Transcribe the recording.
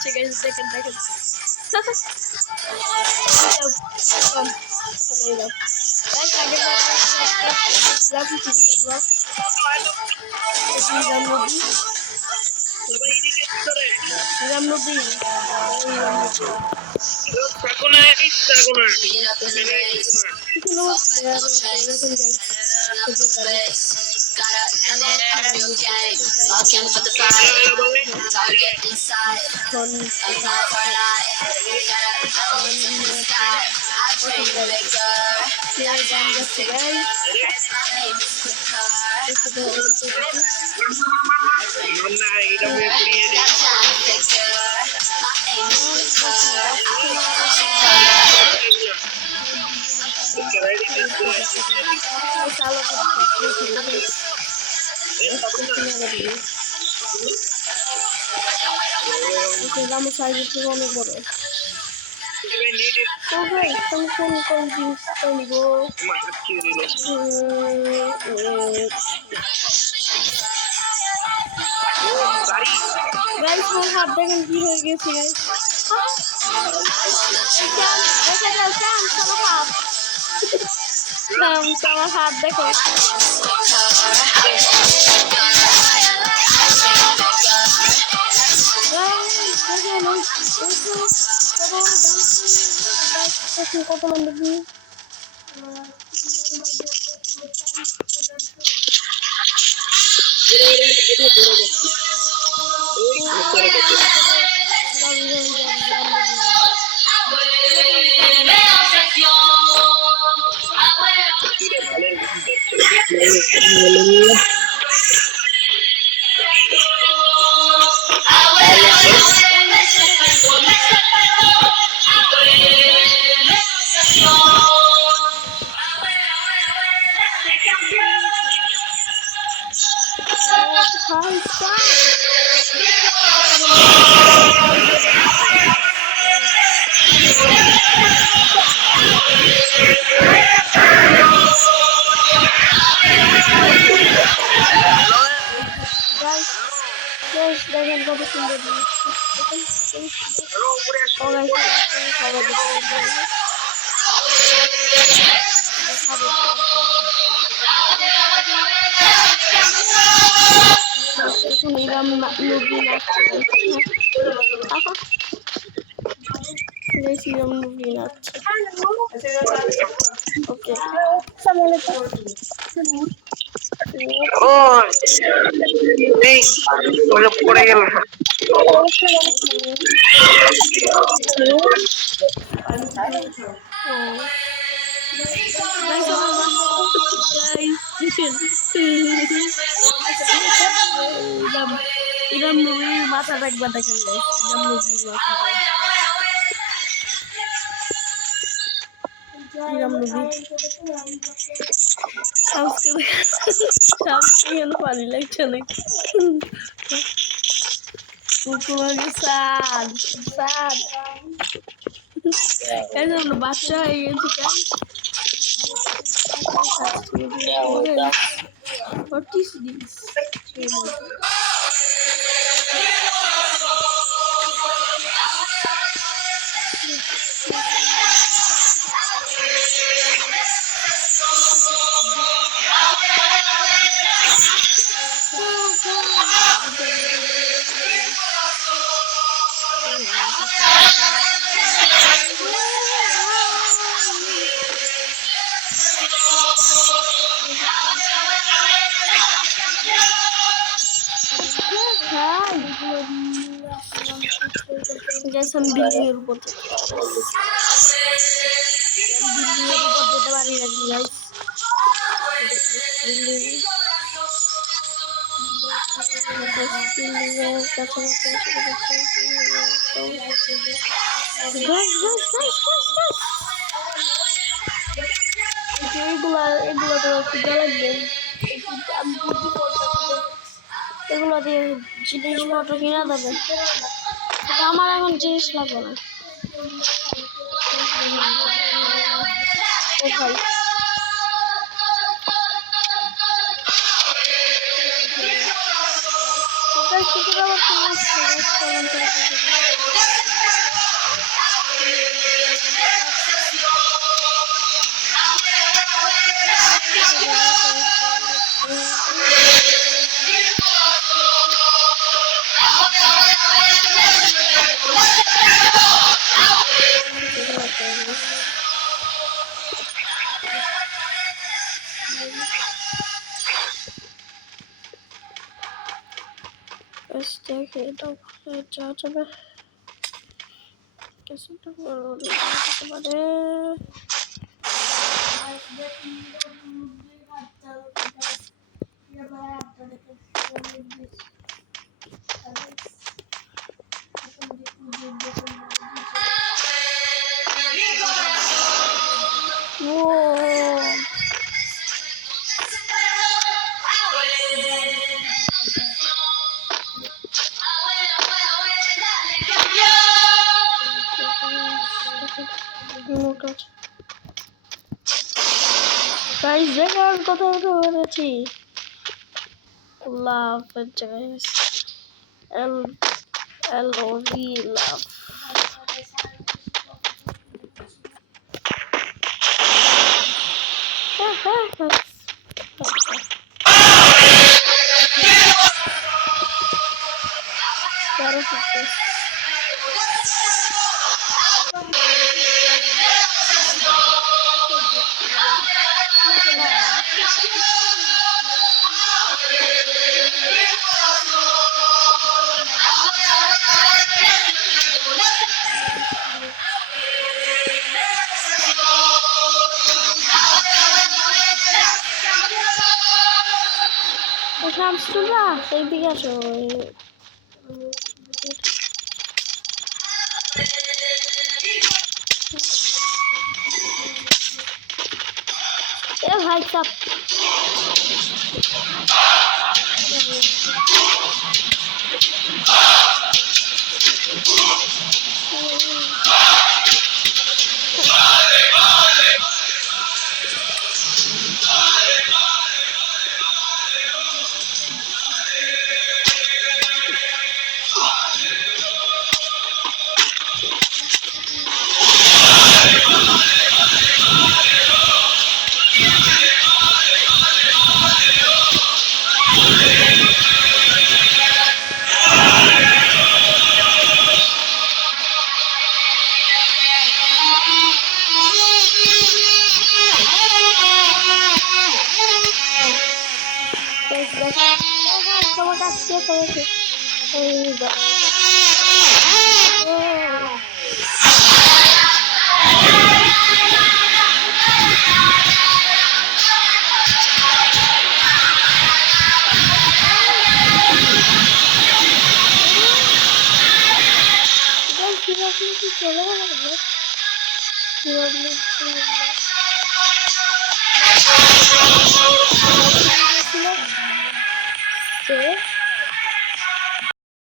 যাচ্ছে গাইস দেখেন দেখেন Vamos a ir con el borde. Okay, estamos con amigo. Guys, my heart doesn't feel like this, guys. Sama heart দেখো কত নম্বর দেখেন কত সুন্দর ওকে পড়ে গেল ইরাম নবীর মাথাটা একবার দেখেন ইরাম নবীর মাথাটা ইরাম নবী সাবস্ক্রাইব পানি লাগছে না কুকুরকে সাদ সাদ এই জন্য বাচ্চা হয়ে গেছে What is this? Guys, I'm building a robot. এগুলো দিয়ে জিনিসপত্র কিনা যাবে আমার এখন জিনিস লাগবে না ভাই Guys, kita dapat kelas guys, kalian terus. Guys, dia kita coba. Guys, kita baru coba deh. Wow. Guys, jangan kotor nanti. Love guys. LOV love. Baru sukses. Hamsterlah, saya biasa. Hikes up. Terima kasih ya. Guys, 30 channel.